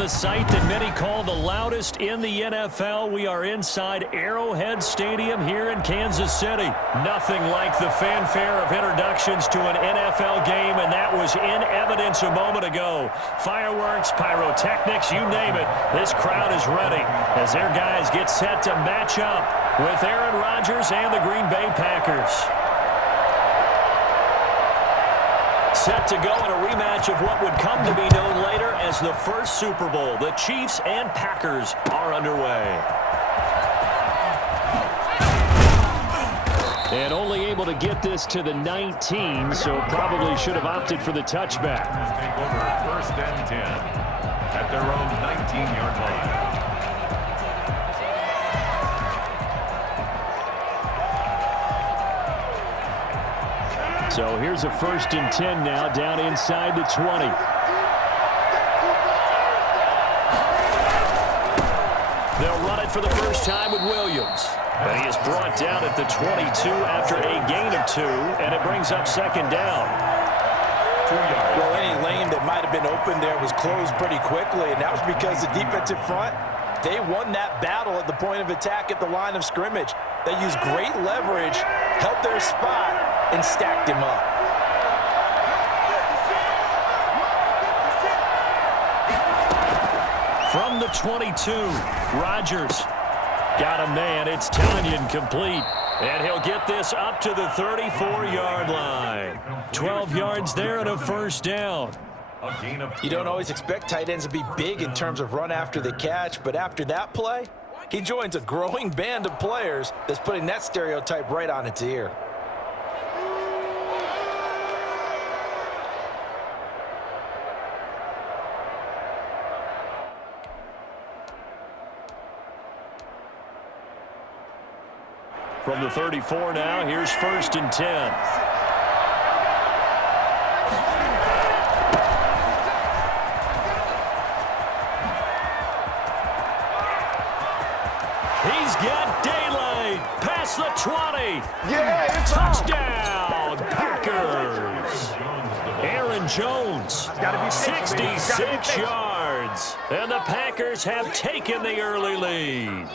the site that many call the loudest in the NFL. We are inside Arrowhead Stadium here in Kansas City. Nothing like the fanfare of introductions to an NFL game, and that was in evidence a moment ago. Fireworks, pyrotechnics, you name it. This crowd is ready as their guys get set to match up with Aaron Rodgers and the Green Bay Packers. Set to go in a rematch of what would come to be known later as the first Super Bowl. The Chiefs and Packers are underway. And only able to get this to the 19, so probably should have opted for the touchback. Take over first and 10 at their own 19-yard line. So here's a first and 10 now, down inside the 20. They'll run it for the first time with Williams. And he is brought down at the 22 after a gain of 2, and it brings up second down. 2 yards. Well, any lane that might have been open there was closed pretty quickly, and that was because the defensive front, they won that battle at the point of attack at the line of scrimmage. They used great leverage, held their spot, and stacked him up. From the 22, Rodgers got a man. It's Tanyan complete. And he'll get this up to the 34-yard line. 12 yards there and a first down. You don't always expect tight ends to be big in terms of run after the catch, but after that play, he joins a growing band of players that's putting that stereotype right on its ear. From the 34 now, here's first and 10. He's got daylight past the 20. Yeah, it's touchdown, Packers. Aaron Jones, 66 yards. And the Packers have taken the early lead.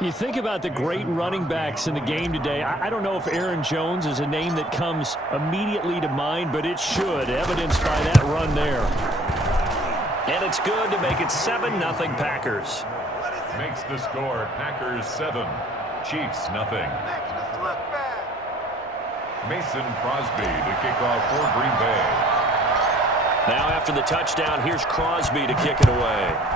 You think about the great running backs in the game today. I don't know if Aaron Jones is a name that comes immediately to mind, but it should, evidenced by that run there. And it's good to make it 7-0 Packers. Makes the score Packers 7, Chiefs 0. Mason Crosby to kick off for Green Bay. Now after the touchdown, here's Crosby to kick it away.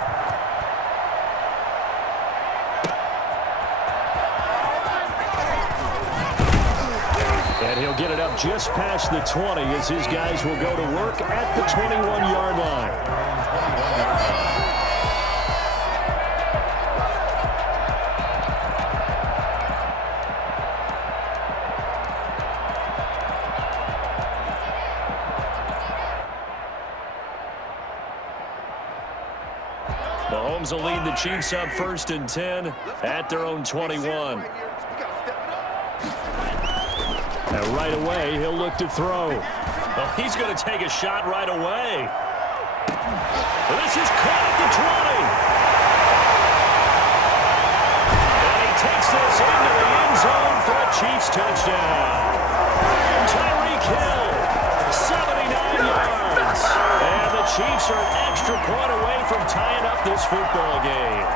And he'll get it up just past the 20 as his guys will go to work at the 21-yard line. Mahomes will lead the Chiefs up first and 10 at their own 21. And right away, he'll look to throw. Oh, he's going to take a shot right away. This is caught at the 20. And he takes this into the end zone for a Chiefs touchdown. Tyreek Hill, 79 yards. And the Chiefs are an extra point away from tying up this football game.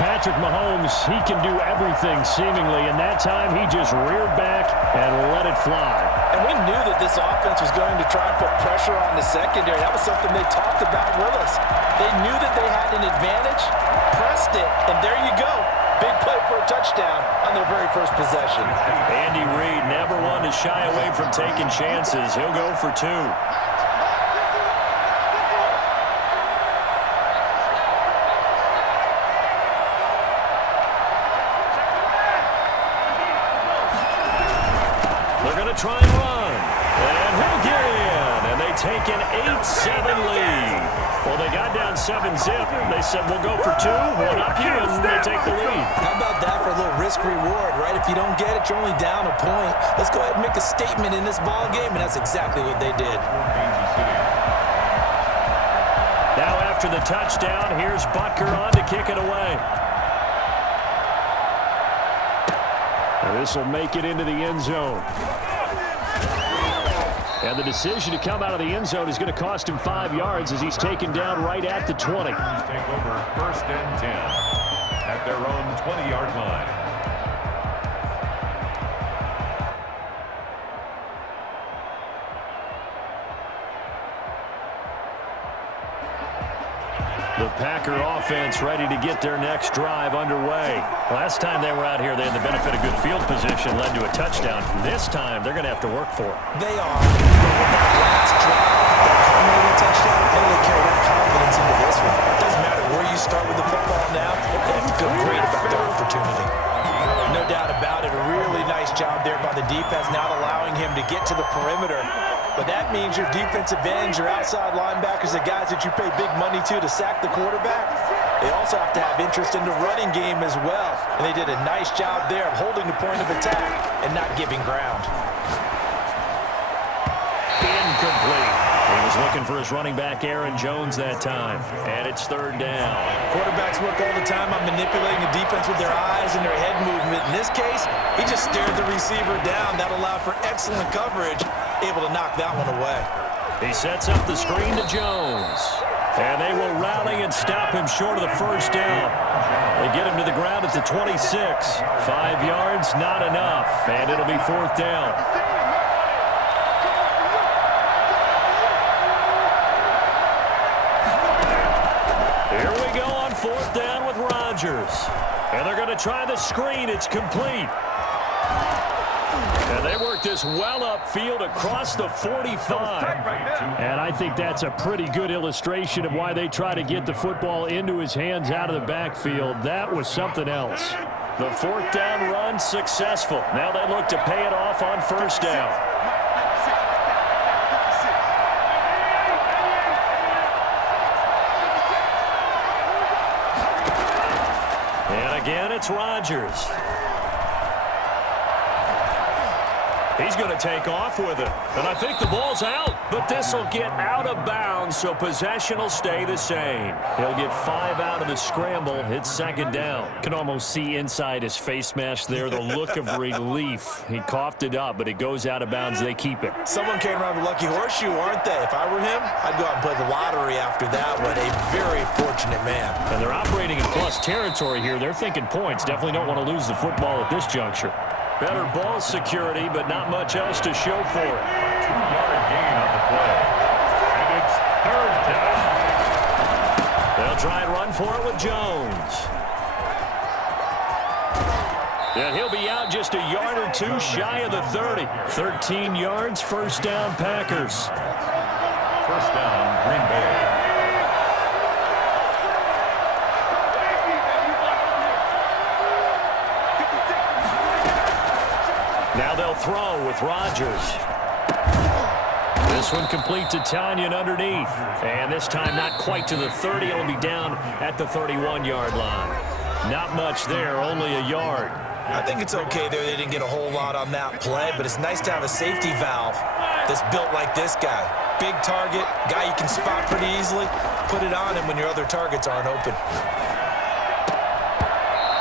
Patrick Mahomes, he can do everything seemingly, and that time he just reared back and let it fly. And we knew that this offense was going to try and put pressure on the secondary. That was something they talked about with us. They knew that they had an advantage, pressed it, and there you go. Big play for a touchdown on their very first possession. Andy Reid never one to shy away from taking chances. He'll go for 2. Try and run, and he'll get in, and they take an 8-7 lead. Well, they got down 7-zip. They said, we'll go for 2, one up you, and they take the lead. How about that for a little risk-reward, right? If you don't get it, you're only down a point. Let's go ahead and make a statement in this ball game, and that's exactly what they did. Now after after the touchdown. Here's Butker on to kick it away. This will make it into the end zone. And the decision to come out of the end zone is going to cost him 5 yards as he's taken down right at the 20. Take over 1st and 10 at their own 20-yard line. The Packer offense ready to get their next drive underway. Last time they were out here, they had the benefit of good field position, led to a touchdown. This time, they're going to have to work for it. They are. That last drive, that culminating touchdown, and they carry that confidence into this one. It doesn't matter where you start with the football now. They have to feel great about their opportunity. No doubt about it. A really nice job there by the defense, not allowing him to get to the perimeter. But that means your defensive ends, your outside linebackers, the guys that you pay big money to sack the quarterback, they also have to have interest in the running game as well. And they did a nice job there of holding the point of attack and not giving ground. Incomplete. He was looking for his running back, Aaron Jones, that time. And it's 3rd down. Quarterbacks work all the time on manipulating the defense with their eyes and their head movement. In this case, he just stared the receiver down. That allowed for excellent coverage, able to knock that one away. He sets up the screen to Jones. And they will rally and stop him short of the 1st down. They get him to the ground at the 26. 5 yards, not enough. And it'll be 4th down. Here we go on 4th down with Rodgers. And they're going to try the screen. It's complete. And they work this well upfield across the 45. And I think that's a pretty good illustration of why they try to get the football into his hands out of the backfield. That was something else. The 4th down run successful. Now they look to pay it off on 1st down. And again, it's Rodgers. He's going to take off with it. And I think the ball's out. But this will get out of bounds, so possession will stay the same. He'll get 5 out of the scramble. It's 2nd down. Can almost see inside his face mask there the look of relief. He coughed it up, but it goes out of bounds. They keep it. Someone came around the lucky horseshoe, aren't they? If I were him, I'd go out and play the lottery after that one. A very fortunate man. And they're operating in plus territory here. They're thinking points. Definitely don't want to lose the football at this juncture. Better ball security, but not much else to show for it. 2-yard gain on the play. And it's 3rd down. They'll try and run for it with Jones. And he'll be out just a yard or two shy of the 30. 13 yards, 1st down, Packers. 1st down, Green Bay. Now they'll throw with Rodgers. This one complete to Tanyan underneath. And this time not quite to the 30. It'll be down at the 31-yard line. Not much there, only a yard. I think it's okay there. They didn't get a whole lot on that play, but it's nice to have a safety valve that's built like this guy. Big target, guy you can spot pretty easily. Put it on him when your other targets aren't open.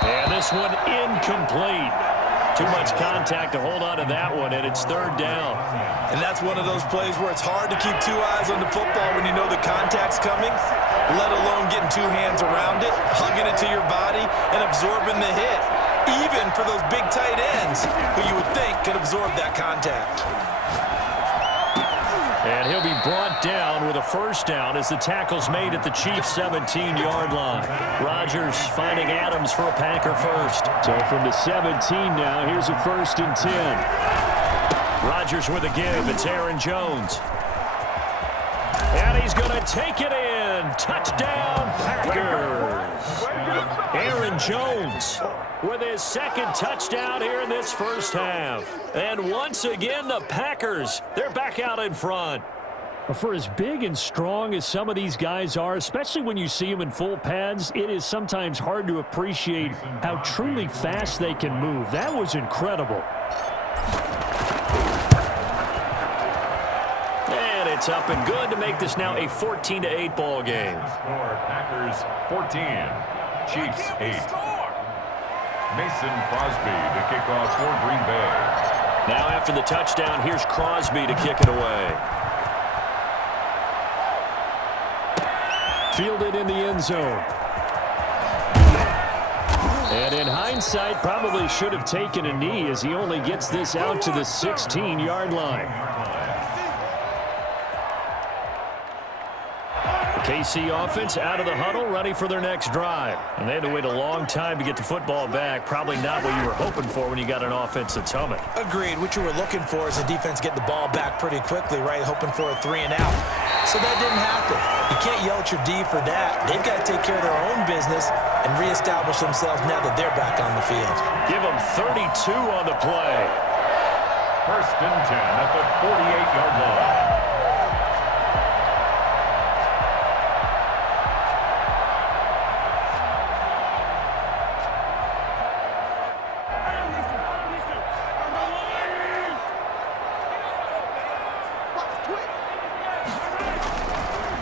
And this one incomplete. Too much contact to hold on to that one, and it's 3rd down. And that's one of those plays where it's hard to keep 2 eyes on the football when you know the contact's coming, let alone getting 2 hands around it, hugging it to your body, and absorbing the hit, even for those big tight ends who you would think could absorb that contact. And he'll be brought down with a 1st down as the tackle's made at the Chiefs' 17-yard line. Rodgers finding Adams for a Packer first. So from the 17 now, here's a 1st and 10. Rodgers with a give. It's Aaron Jones. And he's going to take it in. Touchdown, Packers. Aaron Jones with his 2nd touchdown here in this 1st half. And once again, the Packers, they're back out in front. For as big and strong as some of these guys are, especially when you see them in full pads, it is sometimes hard to appreciate how truly fast they can move. That was incredible. And it's up and good to make this now a 14-8 ball game. Score, Packers 14, Chiefs 8. Mason Crosby to kick off for Green Bay. Now after the touchdown, here's Crosby to kick it away. Fielded in the end zone. And in hindsight, probably should have taken a knee as he only gets this out to the 16-yard line. KC offense out of the huddle, ready for their next drive. And they had to wait a long time to get the football back. Probably not what you were hoping for when you got an offense that's humming. Agreed. What you were looking for is a defense getting the ball back pretty quickly, right? Hoping for a 3-and-out. So that didn't happen. You can't yell at your D for that. They've got to take care of their own business and reestablish themselves now that they're back on the field. Give them 32 on the play. 1st and 10 at the 48-yard line.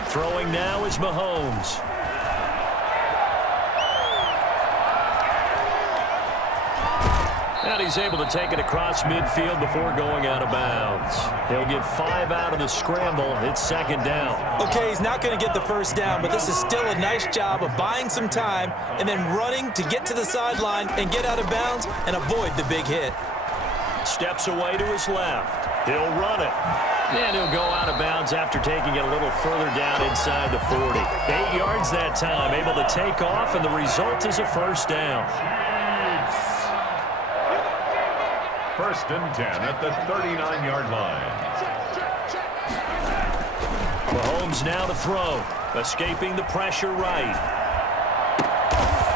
Throwing now is Mahomes. And he's able to take it across midfield before going out of bounds. He'll get 5 out of the scramble. It's 2nd down. Okay, he's not going to get the 1st down, but this is still a nice job of buying some time and then running to get to the sideline and get out of bounds and avoid the big hit. Steps away to his left. He'll run it. And he'll go out of bounds after taking it a little further down inside the 40. 8 yards that time, able to take off, and the result is a 1st down. 1st and 10 at the 39-yard line. Mahomes now to throw. Escaping the pressure right.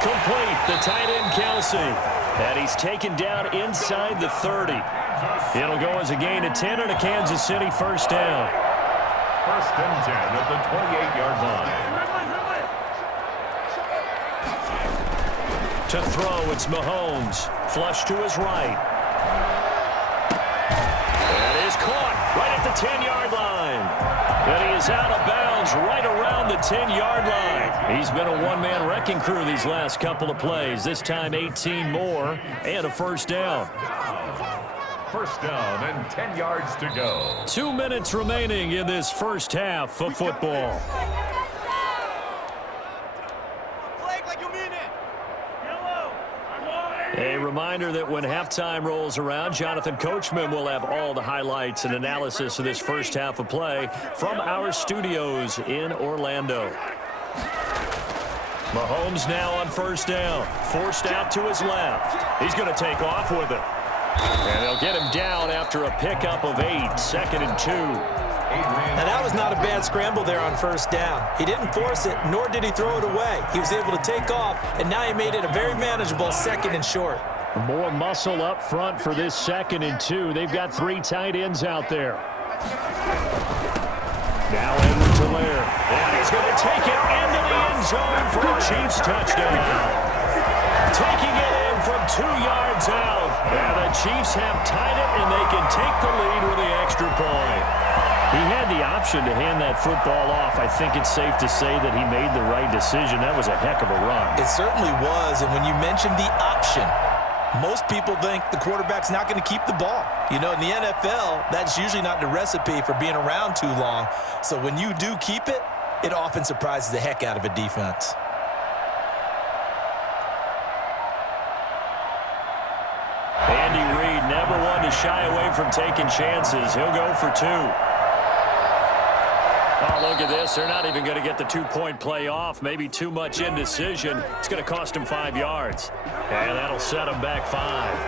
Complete. The tight end, Kelsey. And he's taken down inside the 30. It'll go as a gain of 10 and a Kansas City 1st down. 1st and 10 at the 28-yard line. To throw, it's Mahomes. Flush to his right. That is caught right at the 10-yard line. And he is out of bounds right around the 10-yard line. He's been a one-man wrecking crew these last couple of plays. This time 18 more and a 1st down. 1st down and 10 yards to go. 2 minutes remaining in this 1st half of football. A reminder that when halftime rolls around, Jonathan Coachman will have all the highlights and analysis of this 1st half of play from our studios in Orlando. Mahomes now on 1st down. Forced out to his left. He's going to take off with it. And they'll get him down after a pickup of 8, 2nd and 2. Now, that was not a bad scramble there on 1st down. He didn't force it, nor did he throw it away. He was able to take off, and now he made it a very manageable 2nd and short. More muscle up front for this 2nd and 2. They've got 3 tight ends out there. Now Edwards-Helaire. And he's going to take it into the end zone for a Chiefs touchdown. Taking it in from 2 yards out. And the Chiefs have tied it, and they can take the lead with the extra point. He had the option to hand that football off. I think it's safe to say that he made the right decision. That was a heck of a run. It certainly was, and when you mentioned the option, most people think the quarterback's not going to keep the ball. You know, in the NFL, that's usually not the recipe for being around too long. So when you do keep it, it often surprises the heck out of a defense. Andy Reid never one to shy away from taking chances. He'll go for 2. Oh, look at this. They're not even going to get the 2-point play off. Maybe too much indecision. It's going to cost him 5 yards. And that'll set him back 5.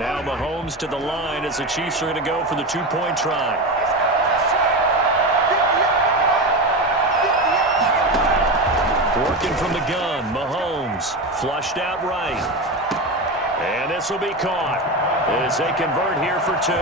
Now Mahomes to the line as the Chiefs are going to go for the 2-point try. Working from the gun, Mahomes flushed out right. And this will be caught as they convert here for 2.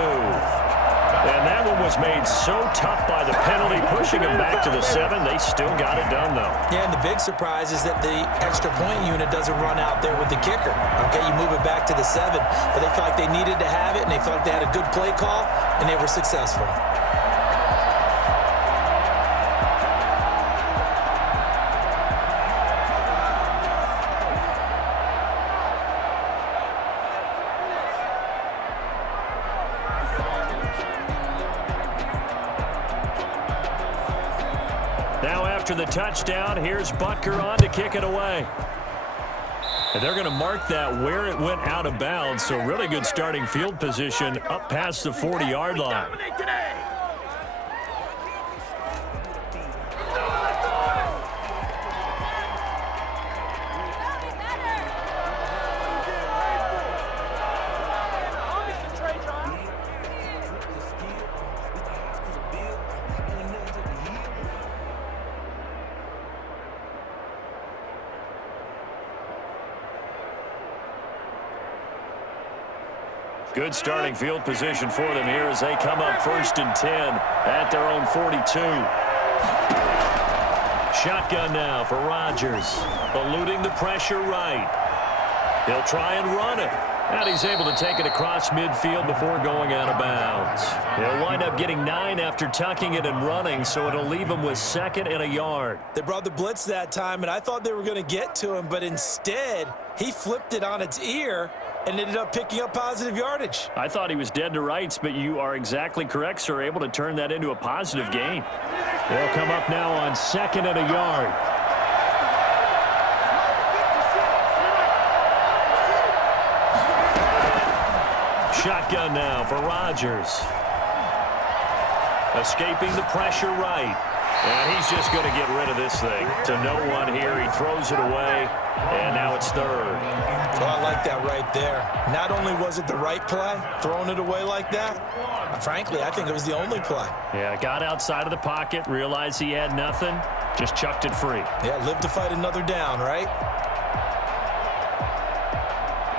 And that one was made so tough by the penalty, pushing them back to the 7. They still got it done, though. Yeah, and the big surprise is that the extra point unit doesn't run out there with the kicker. Okay, you move it back to the 7, but they felt like they needed to have it, and they felt like they had a good play call, and they were successful. Now after the touchdown, here's Butker on to kick it away. And they're going to mark that where it went out of bounds, so really good starting field position up past the 40-yard line. Good starting field position for them here as they come up 1st and 10 at their own 42. Shotgun now for Rodgers. Eluding the pressure right. He'll try and run it. And he's able to take it across midfield before going out of bounds. He'll wind up getting 9 after tucking it and running, so it'll leave him with 2nd and a yard. They brought the blitz that time, and I thought they were going to get to him, but instead he flipped it on its ear and ended up picking up positive yardage. I thought he was dead to rights, but you are exactly correct, sir, able to turn that into a positive gain. They'll come up now on 2nd and a yard. Shotgun now for Rodgers. Escaping the pressure right. And he's just going to get rid of this thing. To no one here. He throws it away. And now it's 3rd. Oh, I like that right there. Not only was it the right play, throwing it away like that, frankly, I think it was the only play. Yeah, got outside of the pocket, realized he had nothing, just chucked it free. Yeah, live to fight another down, right?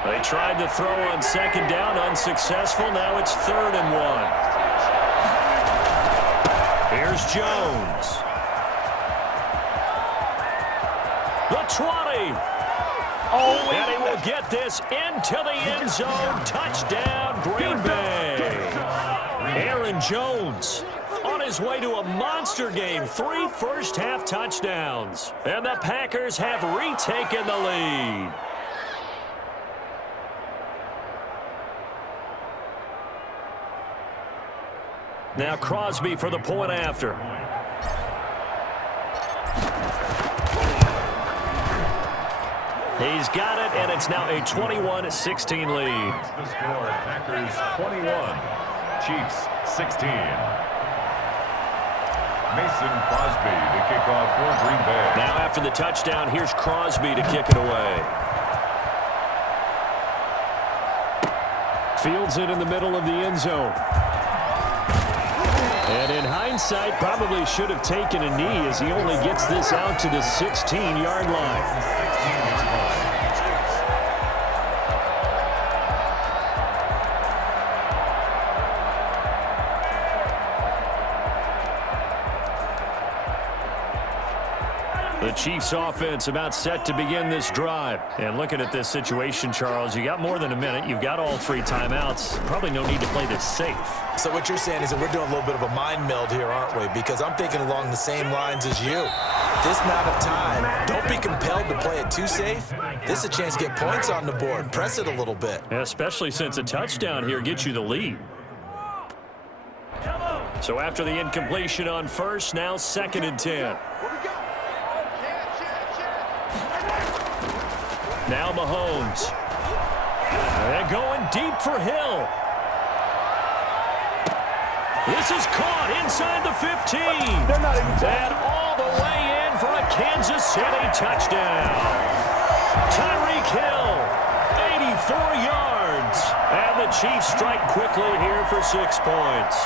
They tried to throw on 2nd down, unsuccessful. Now it's 3rd and 1. Here's Jones. The 20. And he will get this into the end zone. Touchdown, Green Bay. Aaron Jones on his way to a monster game. 3 first-half touchdowns. And the Packers have retaken the lead. Now Crosby for the point after. He's got it, and it's now a 21-16 lead. The score, Packers 21, Chiefs 16. Mason Crosby to kick off for Green Bay. Now after the touchdown, here's Crosby to kick it away. Fields it in the middle of the end zone. And in hindsight, probably should have taken a knee as he only gets this out to the 16-yard line. The Chiefs offense about set to begin this drive. And looking at this situation, Charles, you got more than a minute. You've got all 3 timeouts. Probably no need to play this safe. So what you're saying is that we're doing a little bit of a mind meld here, aren't we? Because I'm thinking along the same lines as you. This amount of time, don't be compelled to play it too safe. This is a chance to get points on the board. Press it a little bit. Yeah, especially since a touchdown here gets you the lead. So after the incompletion on 1st, now 2nd and 10. Now Mahomes. And going deep for Hill. This is caught inside the 15. And all the way in for a Kansas City touchdown. Tyreek Hill, 84 yards. And the Chiefs strike quickly here for 6 points.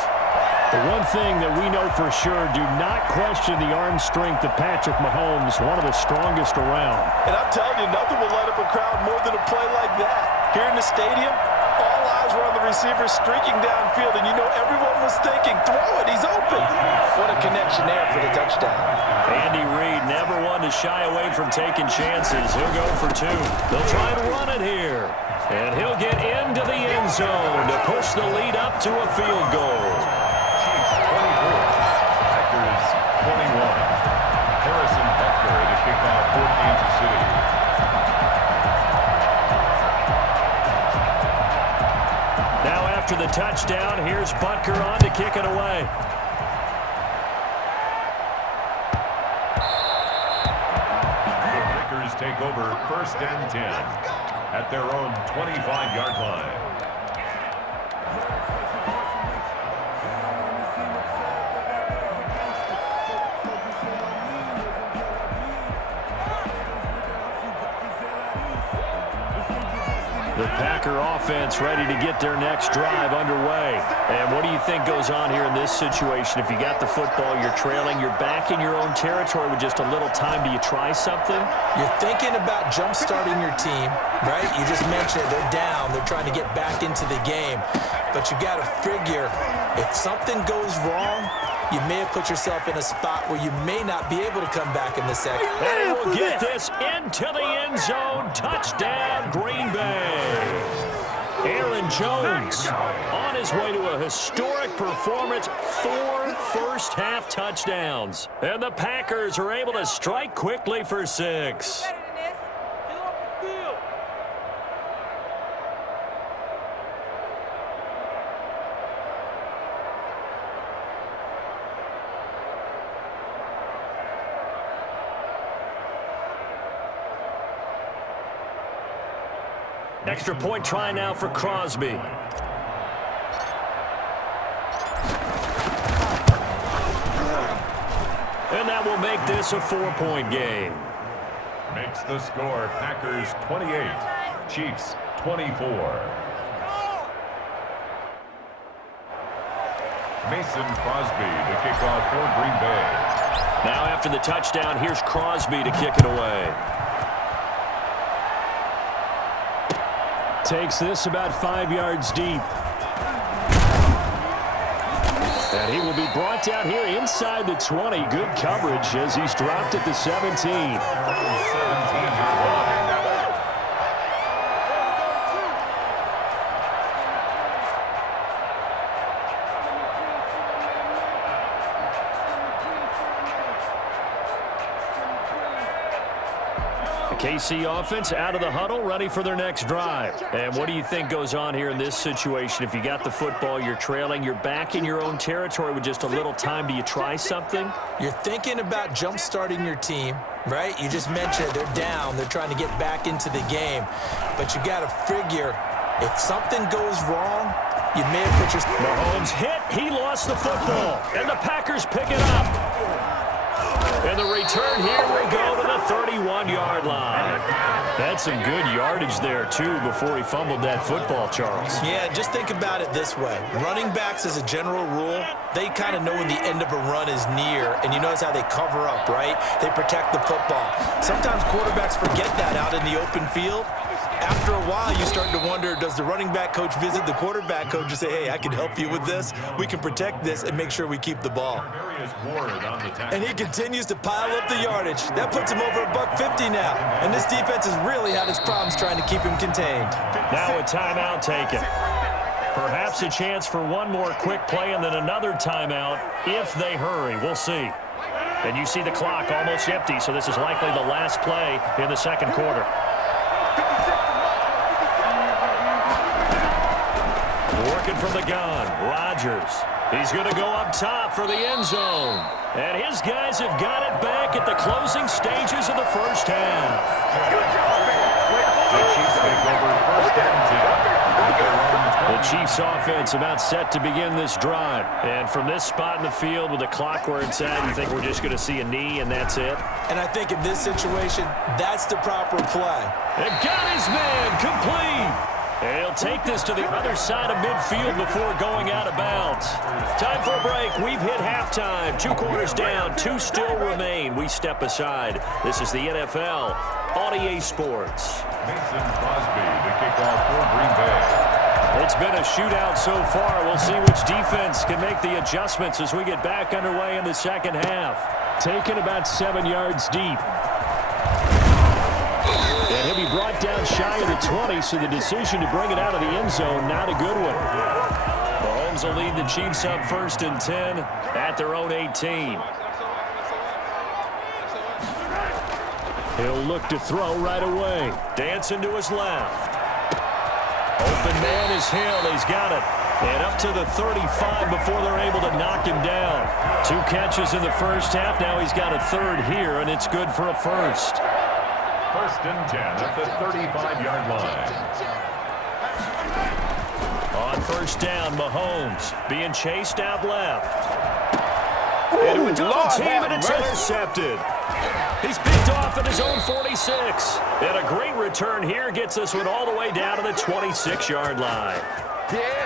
The one thing that we know for sure, do not question the arm strength of Patrick Mahomes, one of the strongest around. And I'm telling you, nothing will light up a crowd more than a play like that. Here in the stadium, all eyes were on the receiver streaking downfield, and you know everyone was thinking, throw it, he's open. What a connection there for the touchdown. Andy Reid never one to shy away from taking chances. He'll go for two. They'll try and run it here. And he'll get into the end zone to push the lead up to a field goal. Chiefs 24, Packers 21. Harrison Butker to kick off for Kansas City. Now after the touchdown, here's Butker on to kick it away. The Packers take over 1st and 10 at their own 25-yard line. The Packer offense ready to get their next drive underway. And what do you think goes on here in this situation? If you got the football, you're trailing, you're back in your own territory with just a little time. Do you try something? You're thinking about jump-starting your team, right? You just mentioned it. They're down. They're trying to get back into the game. But you got to figure, if something goes wrong, you may have put yourself in a spot where you may not be able to come back in the second. And we'll get this into the end zone. Touchdown, Green Bay. Aaron Jones on his way to a historic performance, 4 first-half touchdowns. And the Packers are able to strike quickly for 6. Extra point try now for Crosby. And that will make this a 4-point game. Makes the score Packers 28, Chiefs 24. Mason Crosby to kick off for Green Bay. Now after the touchdown, here's Crosby to kick it away. Takes this about 5 yards deep. And he will be brought down here inside the 20. Good coverage as he's dropped at the 17. 17-yard line. KC offense out of the huddle, ready for their next drive. And what do you think goes on here in this situation? If you got the football, you're trailing, you're back in your own territory with just a little time. Do you try something? You're thinking about jump-starting your team, right? You just mentioned they're down. They're trying to get back into the game. But you got to figure, if something goes wrong, you may have put your... Mahomes hit. He lost the football. And the Packers pick it up. And the return here will go to the 31-yard line. That's some good yardage there, too, before he fumbled that football, Charles. Yeah, just think about it this way. Running backs, as a general rule, they kind of know when the end of a run is near, and you notice how they cover up, right? They protect the football. Sometimes quarterbacks forget that out in the open field. After a while, you start to wonder, does the running back coach visit the quarterback coach and say, hey, I can help you with this. We can protect this and make sure we keep the ball. And he continues to pile up the yardage. That puts him over $150 now. And this defense has really had its problems trying to keep him contained. Now a timeout taken. Perhaps a chance for one more quick play and then another timeout if they hurry. We'll see. And you see the clock almost empty, so this is likely the last play in the second quarter. Working from the gun, Rodgers. He's going to go up top for the end zone. And his guys have got it back at the closing stages of the first half. The Chiefs take over 1st and 10. The Chiefs offense about set to begin this drive. And from this spot in the field with the clock where it's at, you think we're just going to see a knee and that's it? And I think in this situation, that's the proper play. And got his man complete. And he'll take this to the other side of midfield before going out of bounds. Time for a break. We've hit halftime. 2 quarters down. 2 still remain. We step aside. This is the NFL on EA Sports. Mason Crosby to kick off for Green Bay. It's been a shootout so far. We'll see which defense can make the adjustments as we get back underway in the second half. Taken about 7 yards deep. And he'll be brought down shy of the 20, so the decision to bring it out of the end zone, not a good one. Mahomes will lead the Chiefs up 1st and 10 at their own 18. He'll look to throw right away. Dancing to his left. Open man is Hill. He's got it. And up to the 35 before they're able to knock him down. 2 catches in the first half. Now he's got a third here, and it's good for a first. 1st and 10 at the 35-yard line. On 1st down, Mahomes being chased out left. Into a double team, and it's intercepted. He's picked off at his own 46. And a great return here gets this one all the way down to the 26-yard line.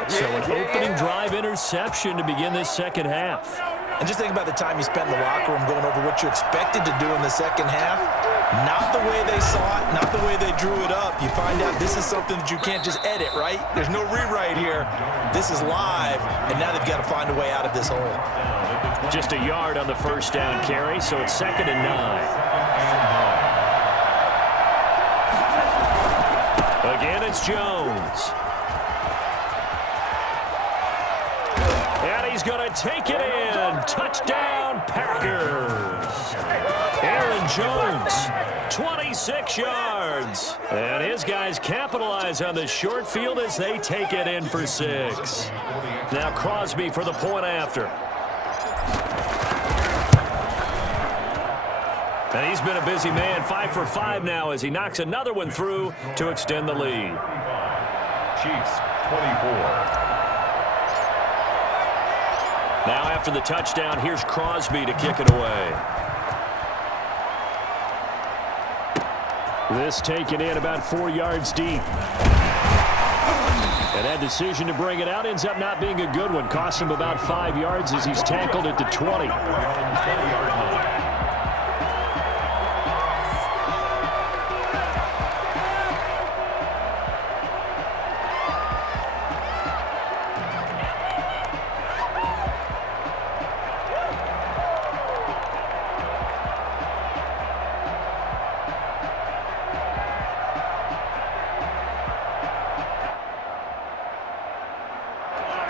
So an opening drive interception to begin this second half. And just think about the time you spent in the locker room going over what you expected to do in the second half. Not the way they saw it, not the way they drew it up. You find out this is something that you can't just edit, right? There's no rewrite here. This is live, and now they've got to find a way out of this hole. Just a yard on the 1st down carry, so it's 2nd and 9. Again, it's Jones. And he's going to take it in. Touchdown, Packers. Aaron Jones, 26 yards. And his guys capitalize on the short field as they take it in for 6. Now Crosby for the point after. And he's been a busy man, 5 for 5 now as he knocks another one through to extend the lead. Chiefs 24. Now after the touchdown, here's Crosby to kick it away. This taken in about 4 yards deep. And that decision to bring it out ends up not being a good one. Cost him about 5 yards as he's tackled at the 20.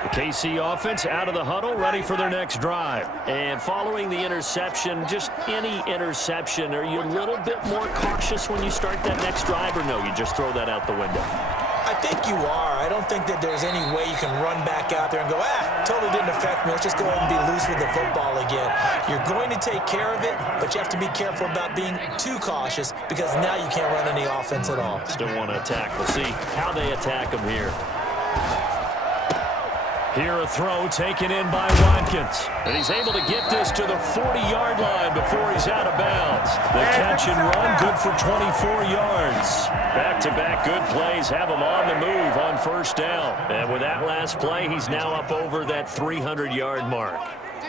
KC offense out of the huddle, ready for their next drive. And following the interception, just any interception, are you a little bit more cautious when you start that next drive, or no, you just throw that out the window? I think you are. I don't think that there's any way you can run back out there and go, totally didn't affect me. Let's just go ahead and be loose with the football again. You're going to take care of it, but you have to be careful about being too cautious because now you can't run any offense at all. Still want to attack. We'll see how they attack them here. Here a throw taken in by Watkins. And he's able to get this to the 40-yard line before he's out of bounds. The catch and run, good for 24 yards. Back-to-back good plays have him on the move on 1st down. And with that last play, he's now up over that 300-yard mark.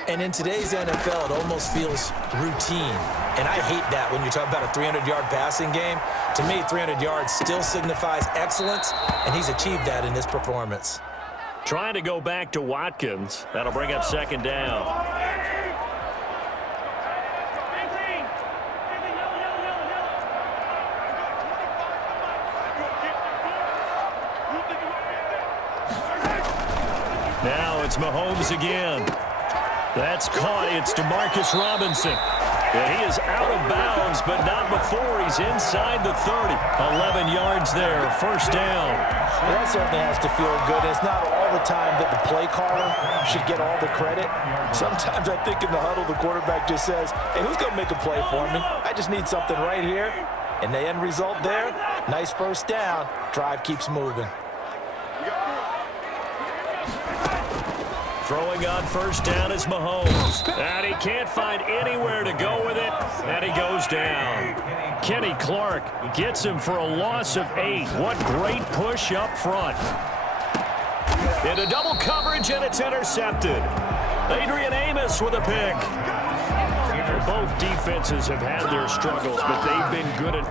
And in today's NFL, it almost feels routine. And I hate that when you talk about a 300-yard passing game. To me, 300 yards still signifies excellence, and he's achieved that in this performance. Trying to go back to Watkins. That'll bring up 2nd down. Now it's Mahomes again. That's caught. It's DeMarcus Robinson. And he is out of bounds, but not before he's inside the 30. 11 yards there, 1st down. Well, that certainly has to feel good. It's not all the time that the play caller should get all the credit. Sometimes I think in the huddle, the quarterback just says, hey, who's going to make a play for me? I just need something right here. And the end result there, nice 1st down. Drive keeps moving. Throwing on 1st down is Mahomes. And he can't find anywhere to go with it. And he goes down. Kenny Clark gets him for a loss of 8. What great push up front. Into double coverage, and it's intercepted. Adrian Amos with a pick. Both defenses have had their struggles, but they've been good at